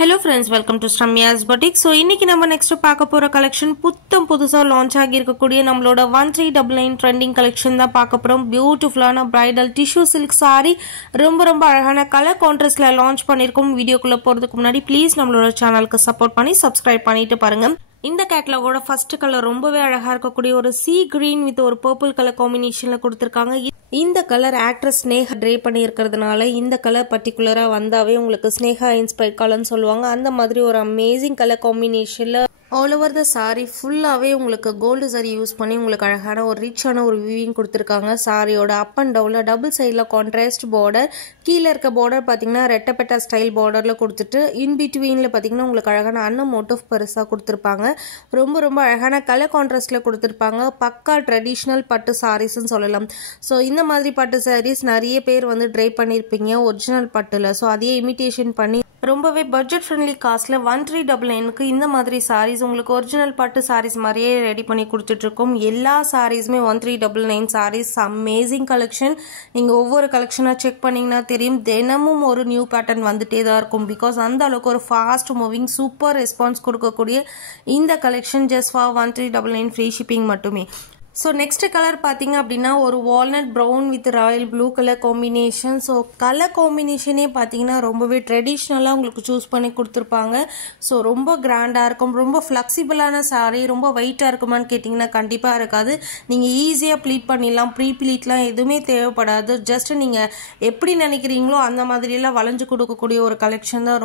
Hello friends, welcome to Shramya's Boutique. So இன்னைக்கு நம்ம next பார்க்க போற collection புத்தம் புதுசா launch ஆகி இருக்கக்கூடிய நம்மளோட 1399 trending collection தான் பார்க்க போறோம். பியூட்டிஃபுல்லான bridal tissue silk saree ரொம்ப அழகான கலர் கான்ட்ராஸ்ட்ல launch பண்ணிருக்கோம். வீடியோக்குள்ள போறதுக்கு முன்னாடி ப்ளீஸ் நம்மளோட சேனலுக்கு சப்போர்ட் பண்ணி subscribe பண்ணிட்டு பாருங்க. இந்த கேட்டலாகோட ஃபர்ஸ்ட் கலர் ரொம்பவே அழகா இருக்கக்கூடிய ஒரு சீ கிரீன் வித் ஒரு பர்பிள் கலர் காம்பினேஷன்ல கொடுத்திருக்காங்க. இந்த கலர் ஆக்ட்ரஸ் ஸ்னேகா ட்ரே பண்ணி இருக்கிறதுனால இந்த கலர் பர்டிகுலரா வந்தாவே உங்களுக்கு ஸ்னேகா இன்ஸ்பயர் கலர்னு சொல்லுவாங்க. அந்த மாதிரி ஒரு அமேசிங் கலர் காம்பினேஷன்ல ஆல் ஓவர் த சாரி ஃபுல்லாவே உங்களுக்கு கோல்டு சாரி யூஸ் பண்ணி உங்களுக்கு அழகான ஒரு ரிச்சான ஒரு வியூவிங் கொடுத்துருக்காங்க. சாரியோட அப் அண்ட் டவுன்ல டபுள் சைட்ல கான்ட்ராஸ்ட் பார்டர், கீழே இருக்க பார்டர் பாத்தீங்கன்னா ரெட்டப்பெட்டா ஸ்டைல் பார்டர்ல கொடுத்துட்டு இன் பிட்வீன்ல பாத்தீங்கன்னா உங்களுக்கு அழகான அன்னம் மோட்டிவ் பெருசா கொடுத்துருப்பாங்க. ரொம்ப அழகான கலர் கான்ட்ராஸ்ட்ல கொடுத்துருப்பாங்க. பக்கா ட்ரெடிஷ்னல் பட்டு சாரீஸ்ன்னு சொல்லலாம். ஸோ இந்த மாதிரி பட்டு சாரீஸ் நிறைய பேர் வந்து ட்ரை பண்ணியிருப்பீங்க ஒரிஜினல் பட்டுல. ஸோ அதையே இமிட்டேஷன் பண்ணி ரொம்பவே பட்ஜெட் ஃப்ரெண்ட்லி காஸ்ட்ல 1399க்கு இந்த மாதிரி சாரீஸ் உங்களுக்கு ஒரிஜினல் பட்டு சாரீஸ் மாதிரியே ரெடி பண்ணி கொடுத்துட்டு இருக்கோம். எல்லா சாரீஸுமே 1399 சாரீஸ் அமேசிங் கலெக்ஷன். நீங்க ஒவ்வொரு கலெக்ஷனா செக் பண்ணீங்கன்னா தெரியும், தினமும் ஒரு நியூ பேட்டர்ன் வந்துட்டே தான் இருக்கும். பிகாஸ் அந்த அளவுக்கு ஒரு ஃபாஸ்ட் மூவிங் சூப்பர் ரெஸ்பான்ஸ் கொடுக்கக்கூடிய இந்த collection just for 1399 free shipping மட்டுமே. ஸோ நெக்ஸ்ட் கலர் பார்த்தீங்க அப்படின்னா ஒரு walnut brown with royal blue colour combination. So colour காம்பினேஷனே பார்த்தீங்கன்னா ரொம்பவே ட்ரெடிஷ்னலாக உங்களுக்கு சூஸ் பண்ணி கொடுத்துருப்பாங்க. ஸோ ரொம்ப கிராண்டாக இருக்கும். ரொம்ப ஃப்ளெக்சிபிளான சாரீ. ரொம்ப வெயிட்டாக இருக்குமான்னு கேட்டிங்கன்னா கண்டிப்பாக இருக்காது. நீங்கள் ஈஸியாக ப்ளீட் பண்ணிடலாம். ப்ரீ ப்ளீட்லாம் எதுவுமே தேவைப்படாது. ஜஸ்ட் நீங்கள் எப்படி நினைக்கிறீங்களோ அந்த மாதிரியெல்லாம் வளைஞ்சு கொடுக்கக்கூடிய ஒரு கலெக்ஷன் தான்.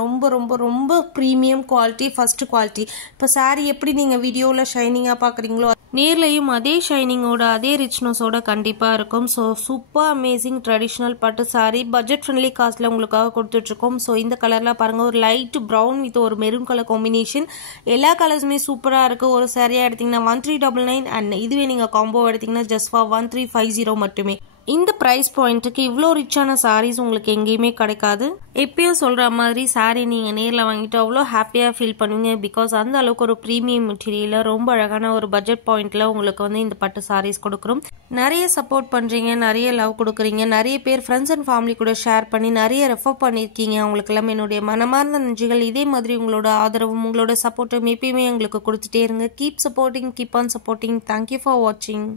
ரொம்ப ப்ரீமியம் குவாலிட்டி, ஃபர்ஸ்ட் குவாலிட்டி. இப்போ சாரீ எப்படி நீங்கள் வீடியோவில் ஷைனிங்காக பார்க்குறீங்களோ நேர்லையும் அதே ஷைனிங்கோட அதே ரிச்னஸோட கண்டிப்பாக இருக்கும். ஸோ சூப்பர் அமேசிங் ட்ரெடிஷ்னல் பட்டு சாரீ பட்ஜெட் ஃப்ரெண்ட்லி காஸ்ட்ல உங்களுக்காக கொடுத்துட்ருக்கோம். ஸோ இந்த கலர்லாம் பாருங்கள், ஒரு லைட் ப்ரௌன் வித் ஒரு மெரூன் கலர் காம்பினேஷன். எல்லா கலர்ஸுமே சூப்பராக இருக்குது. ஒரு சாரியாக எடுத்திங்கன்னா 1399 அண்ட் இதுவே நீங்கள் காம்போ எடுத்திங்கன்னா ஜஸ்ட் ஃபார் 1350 மட்டுமே. இந்த ப்ரைஸ் பாயிண்ட்டுக்கு இவ்வளோ ரிச்சான சாரீஸ் உங்களுக்கு எங்கேயுமே கிடைக்காது. எப்பயும் சொல்கிற மாதிரி சாரீ நீங்கள் நேரில் வாங்கிட்டு அவ்வளோ ஹாப்பியாக ஃபீல் பண்ணுவீங்க. பிகாஸ் அந்த அளவுக்கு ஒரு ப்ரீமியம் மெட்டீரியலில் ரொம்ப அழகான ஒரு பட்ஜெட் பாயிண்ட்டில் உங்களுக்கு வந்து இந்த பட்டு சாரீஸ் கொடுக்குறோம். நிறைய சப்போர்ட் பண்ணுறீங்க, நிறைய லவ் கொடுக்குறீங்க, நிறைய பேர் ஃப்ரெண்ட்ஸ் அண்ட் ஃபேமிலி கூட ஷேர் பண்ணி நிறைய ரெஃபர் பண்ணியிருக்கீங்க. உங்களுக்கு எல்லாம் என்னுடைய மனமார்ந்த நன்றிகள். இதே மாதிரி உங்களோட ஆதரவும் உங்களோட சப்போர்ட்டும் எப்பயுமே எங்களுக்கு கொடுத்துட்டே இருங்க. Keep supporting, keep on supporting. Thank you for வாட்சிங்.